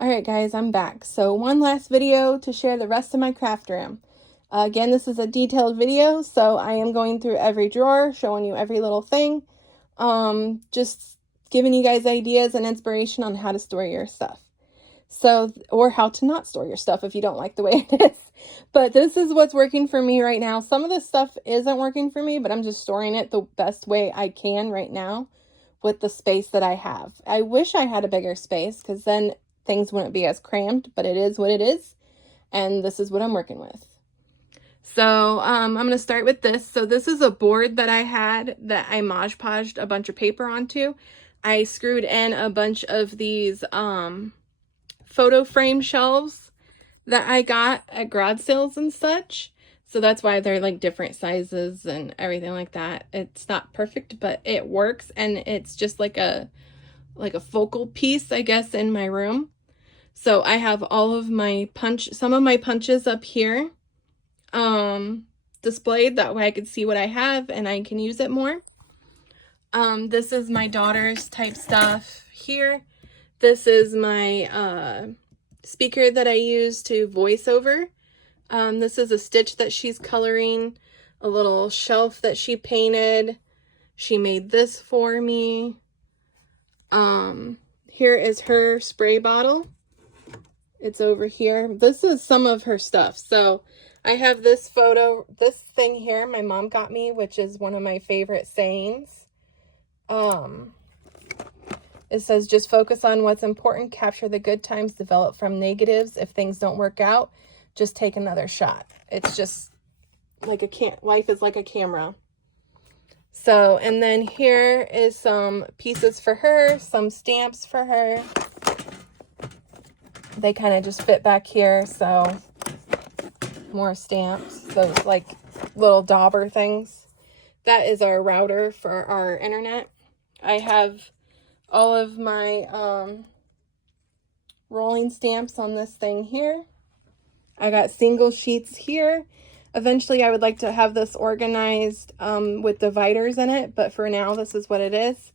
Alright guys, I'm back. So one last video to share the rest of my craft room. Again, this is a detailed video, so I am going through every drawer, showing you every little thing. Just giving you guys ideas and inspiration on how to store your stuff. So, or how to not store your stuff if you don't like the way it is. But this is what's working for me right now. Some of the stuff isn't working for me, but I'm just storing it the best way I can right now with the space that I have. I wish I had a bigger space because then things wouldn't be as crammed, but it is what it is. And this is what I'm working with. So I'm going to start with this. So this is a board that I had that I Mod Podged a bunch of paper onto. I screwed in a bunch of these photo frame shelves that I got at garage sales and such. So that's why they're like different sizes and everything like that. It's not perfect, but it works, and it's just like a focal piece, I guess, in my room. So I have all of my some of my punches up here displayed. That way I can see what I have and I can use it more. This is my daughter's type stuff here. This is my speaker that I use to voice over. This is a stitch that she's coloring, a little shelf that she painted. She made this for me. Here is her spray bottle. It's over here. This is some of her stuff. So I have this thing here my mom got me, which is one of my favorite sayings. It says, just focus on what's important, capture the good times, develop from negatives. If things don't work out, just take another shot. It's just like life is like a camera. So, and then here is some pieces for her, some stamps for her. They kind of just fit back here, so more stamps, those like little dauber things. That is our router for our internet. I have all of my rolling stamps on this thing here. I got single sheets here. Eventually I would like to have this organized with dividers in it, but for now this is what it is.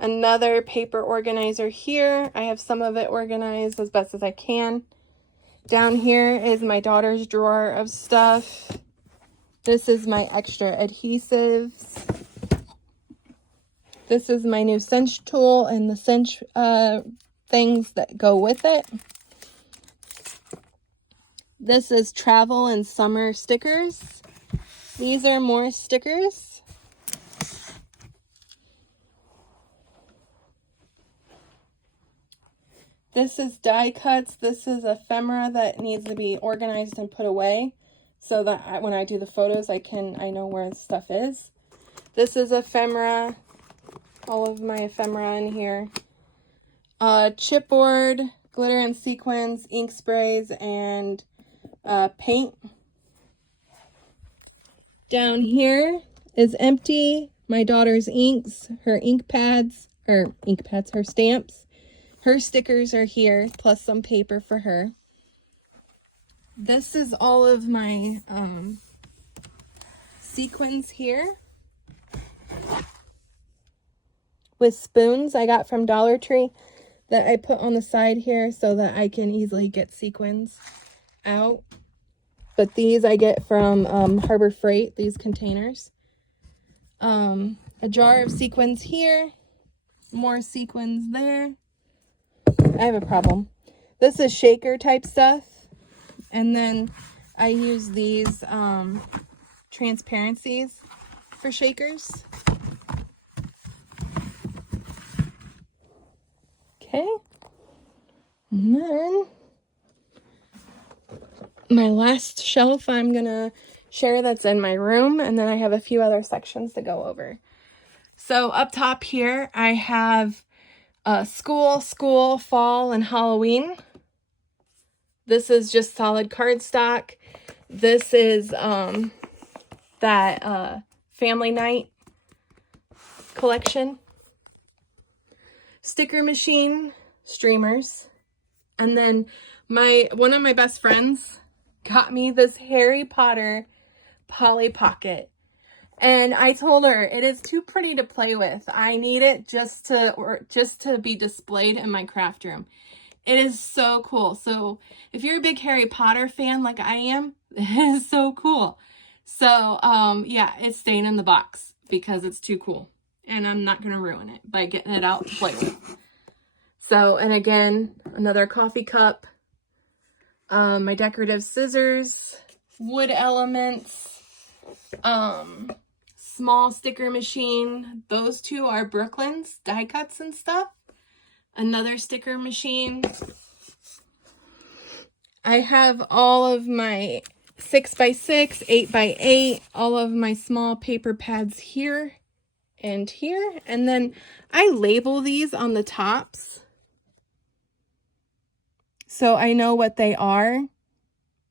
Another paper organizer here. I have some of it organized as best as I can. Down here is my daughter's drawer of stuff. This is my extra adhesives. This is my new cinch tool and the cinch things that go with it. This is travel and summer stickers. These are more stickers. This is die cuts. This is ephemera that needs to be organized and put away so that when I do the photos, I know where stuff is. This is ephemera. All of my ephemera in here. Chipboard, glitter and sequins, ink sprays, and paint. Down here is empty. My daughter's inks, her her stamps. Her stickers are here, plus some paper for her. This is all of my sequins here. With spoons I got from Dollar Tree that I put on the side here so that I can easily get sequins out. But these I get from Harbor Freight, these containers. A jar of sequins here. More sequins there. I have a problem. This is shaker type stuff. And then I use these transparencies for shakers. Okay. And then my last shelf I'm gonna share that's in my room, and then I have a few other sections to go over. So up top here I have school, fall, and Halloween. This is just solid cardstock. This is that family night collection. Sticker machine, streamers. And then one of my best friends got me this Harry Potter Polly Pocket. And I told her it is too pretty to play with. I need it just to be displayed in my craft room. It is so cool. So if you're a big Harry Potter fan like I am, it is so cool. So yeah, it's staying in the box because it's too cool. And I'm not going to ruin it by getting it out to play with. So, and again, another coffee cup, my decorative scissors, wood elements, small sticker machine. Those two are Brooklyn's die cuts and stuff. Another sticker machine. I have all of my 6x6, 8x8, all of my small paper pads here and here. And then I label these on the tops so I know what they are.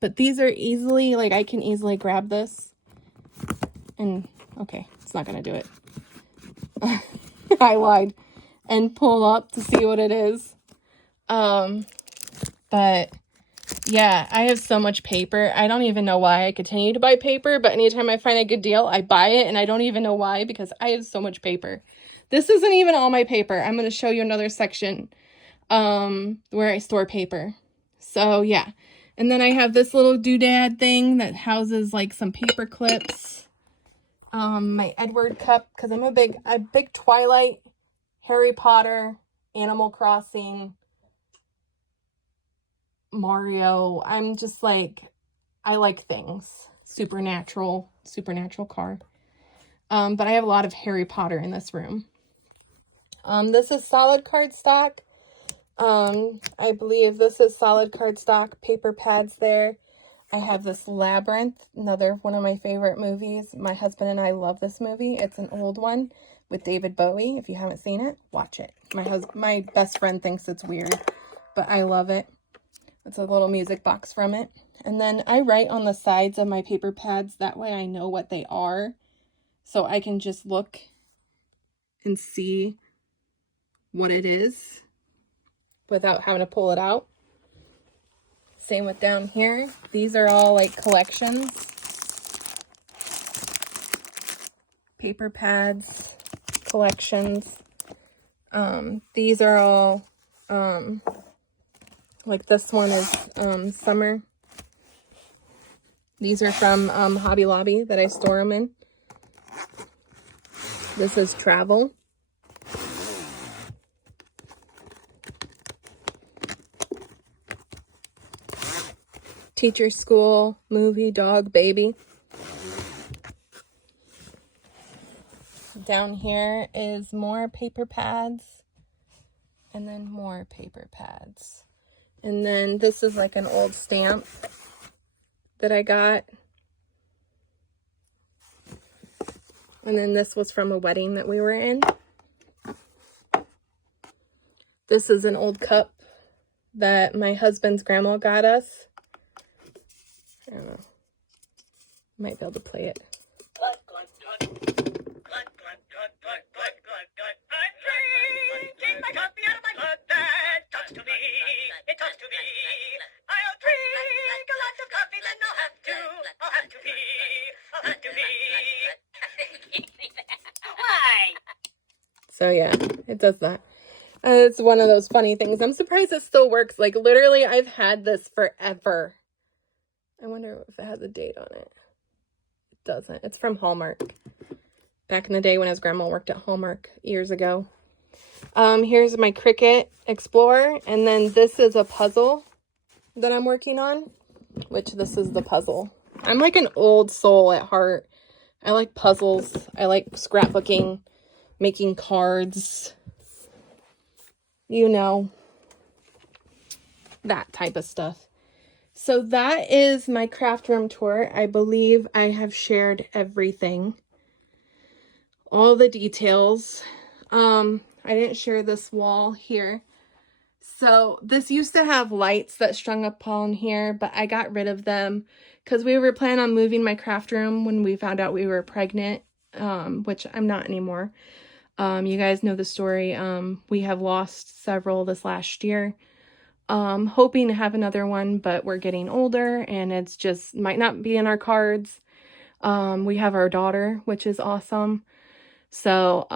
But these are easily, like I can easily grab this and, okay, it's not going to do it. I lied. And pull up to see what it is. But yeah, I have so much paper. I don't even know why I continue to buy paper, but anytime I find a good deal, I buy it, and I don't even know why because I have so much paper. This isn't even all my paper. I'm going to show you another section where I store paper. So yeah. And then I have this little doodad thing that houses like some paper clips. My Edward cup, because I'm a big Twilight, Harry Potter, Animal Crossing, Mario. I'm just like, I like things. Supernatural card. But I have a lot of Harry Potter in this room. This is solid cardstock. I believe this is solid cardstock, paper pads there. I have this Labyrinth, another one of my favorite movies. My husband and I love this movie. It's an old one with David Bowie. If you haven't seen it, watch it. My best friend thinks it's weird, but I love it. It's a little music box from it. And then I write on the sides of my paper pads. That way I know what they are. So I can just look and see what it is without having to pull it out. Same with down here. These are all like collections. Paper pads, collections. These are all, like this one is summer. These are from Hobby Lobby that I store them in. This is travel. Teacher, school, movie, dog, baby. Down here is more paper pads. And then more paper pads. And then this is like an old stamp that I got. And then this was from a wedding that we were in. This is an old cup that my husband's grandma got us. I don't know. Might be able to play it. So yeah, it does that. It's one of those funny things. I'm surprised it still works. Like literally, I've had this forever. I wonder if it has a date on it. It doesn't. It's from Hallmark. Back in the day when his grandma worked at Hallmark years ago. Here's my Cricut Explorer. And then this is a puzzle that I'm working on. Which this is the puzzle. I'm like an old soul at heart. I like puzzles. I like scrapbooking. Making cards. You know. That type of stuff. So that is my craft room tour. I believe I have shared everything. All the details. I didn't share this wall here. So this used to have lights that strung up on here, but I got rid of them because we were planning on moving my craft room when we found out we were pregnant, which I'm not anymore. You guys know the story. We have lost several this last year. Hoping to have another one, but we're getting older and it's just might not be in our cards. We have our daughter, which is awesome. So,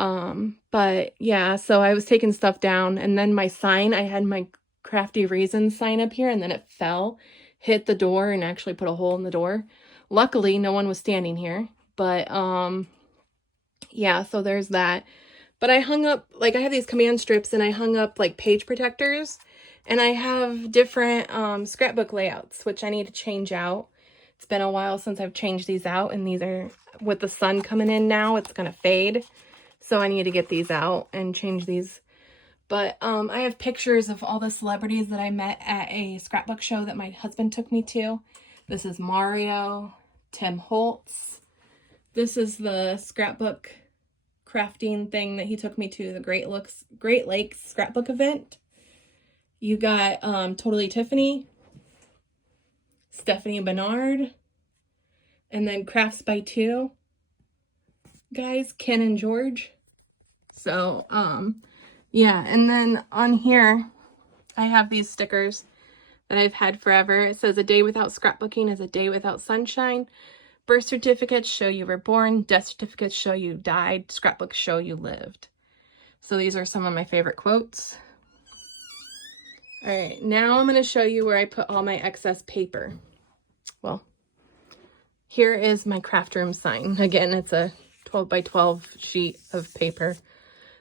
but yeah, so I was taking stuff down and then my sign, I had my Crafty Reasons sign up here, and then it fell, hit the door, and actually put a hole in the door. Luckily, no one was standing here, but yeah, so there's that. But I hung up, like, I have these command strips, and I hung up, like, page protectors, and I have different scrapbook layouts, which I need to change out. It's been a while since I've changed these out, and these are, with the sun coming in now, it's gonna fade. So I need to get these out and change these. But I have pictures of all the celebrities that I met at a scrapbook show that my husband took me to. This is Mario, Tim Holtz. This is the scrapbook crafting thing that he took me to, the Great Lakes scrapbook event. You got Totally Tiffany, Stephanie Bernard, and then Crafts by Two guys, Ken and George. So yeah, and then on here I have these stickers that I've had forever. It says, "A day without scrapbooking is a day without sunshine. Birth certificates show you were born. Death certificates show you died. Scrapbooks show you lived." So these are some of my favorite quotes. All right, now I'm going to show you where I put all my excess paper. Well, here is my craft room sign. Again, it's a 12 by 12 sheet of paper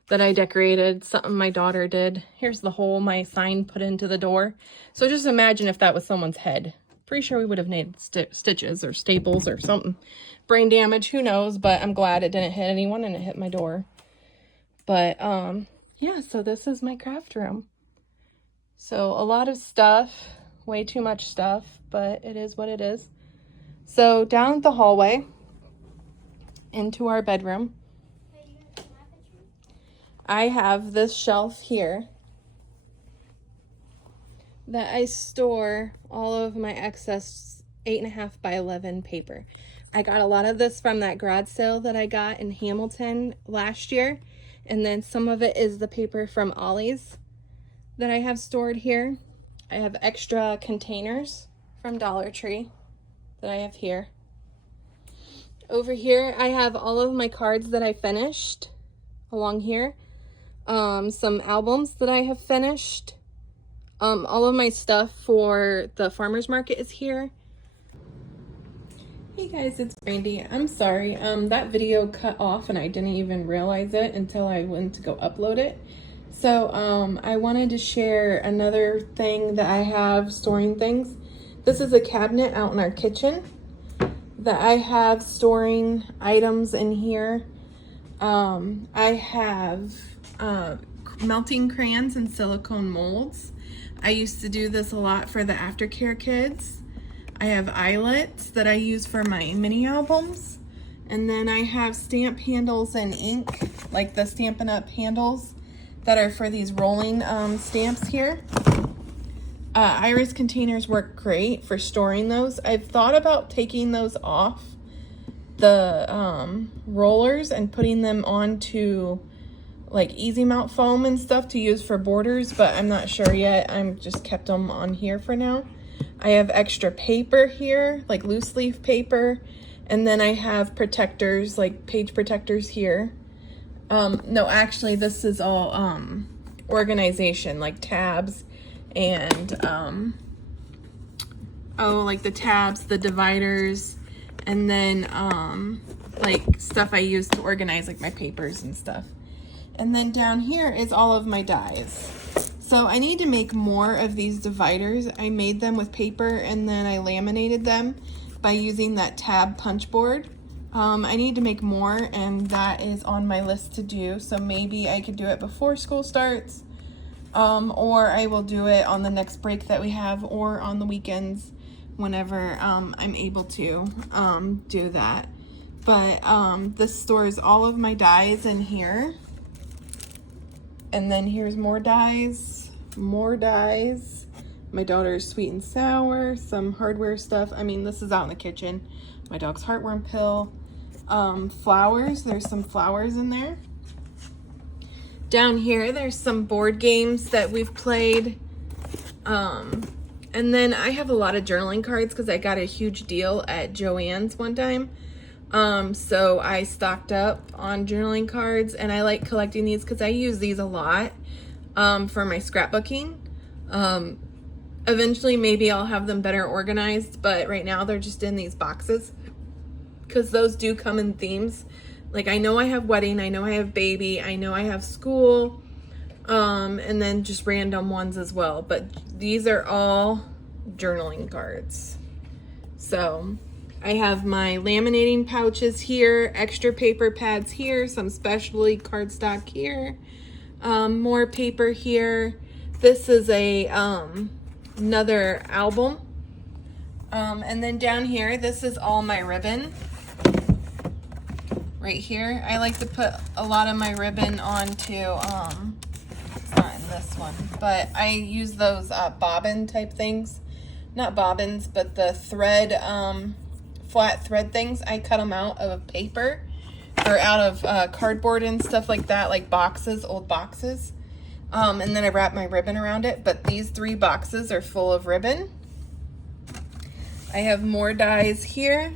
that I decorated, something my daughter did. Here's the hole my sign put into the door. So just imagine if that was someone's head. Pretty sure we would have needed stitches or staples or something. Brain damage, who knows, but I'm glad it didn't hit anyone and it hit my door. But yeah, so this is my craft room. So a lot of stuff, way too much stuff, but it is what it is. So down the hallway into our bedroom, I have this shelf here that I store all of my excess 8.5 by 11 paper. I got a lot of this from that garage sale that I got in Hamilton last year. And then some of it is the paper from Ollie's that I have stored here. I have extra containers from Dollar Tree that I have here. Over here, I have all of my cards that I finished along here. Some albums that I have finished. All of my stuff for the farmer's market is here. Hey guys, it's Brandy. I'm sorry, that video cut off and I didn't even realize it until I went to go upload it. So, I wanted to share another thing that I have storing things. This is a cabinet out in our kitchen that I have storing items in here. I have melting crayons and silicone molds. I used to do this a lot for the aftercare kids. I have eyelets that I use for my mini albums. And then I have stamp handles and ink, like the Stampin' Up! Handles that are for these rolling stamps here. Iris containers work great for storing those. I've thought about taking those off the rollers and putting them onto like easy mount foam and stuff to use for borders, but I'm not sure yet. I'm just kept them on here for now. I have extra paper here, like loose leaf paper, and then I have protectors, like page protectors here. No, actually this is all organization, like tabs and like the tabs, the dividers, and then like stuff I use to organize like my papers and stuff. And then down here is all of my dies. So I need to make more of these dividers. I made them with paper and then I laminated them by using that tab punch board. I need to make more and that is on my list to do. So maybe I could do it before school starts, or I will do it on the next break that we have or on the weekends whenever I'm able to do that. But this stores all of my dies in here. And then here's more dies, more dies. My daughter's sweet and sour, some hardware stuff. I mean, this is out in the kitchen. My dog's heartworm pill. Flowers, there's some flowers in there. Down here, there's some board games that we've played. And then I have a lot of journaling cards because I got a huge deal at Joann's one time. So I stocked up on journaling cards and I like collecting these because I use these a lot for my scrapbooking. Eventually, maybe I'll have them better organized, but right now they're just in these boxes because those do come in themes. Like, I know I have wedding, I know I have baby, I know I have school, and then just random ones as well. But these are all journaling cards. So I have my laminating pouches here, extra paper pads here, some specialty cardstock here, more paper here. This is a another album. And then down here, this is all my ribbon. Right here, I like to put a lot of my ribbon onto, it's not in this one, but I use those bobbin type things. Not bobbins, but the thread, flat thread things. I cut them out of paper or out of cardboard and stuff like that, like boxes, old boxes. And then I wrap my ribbon around it, but these 3 boxes are full of ribbon. I have more dies here.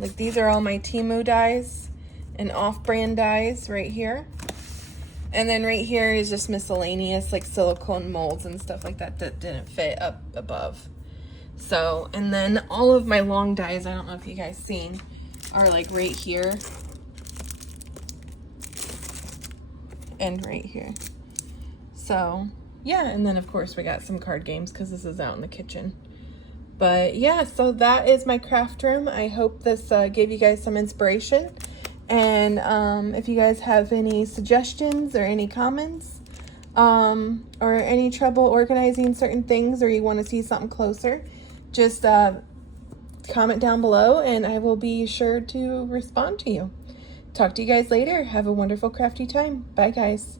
Like, these are all my Temu dies and off-brand dies right here. And then right here is just miscellaneous, like silicone molds and stuff like that that didn't fit up above. So, and then all of my long dies, I don't know if you guys seen, are like right here. And right here. So yeah, and then of course we got some card games because this is out in the kitchen. But yeah, so that is my craft room. I hope this gave you guys some inspiration. And if you guys have any suggestions or any comments, or any trouble organizing certain things, or you want to see something closer, just comment down below and I will be sure to respond to you. Talk to you guys later. Have a wonderful crafty time. Bye, guys.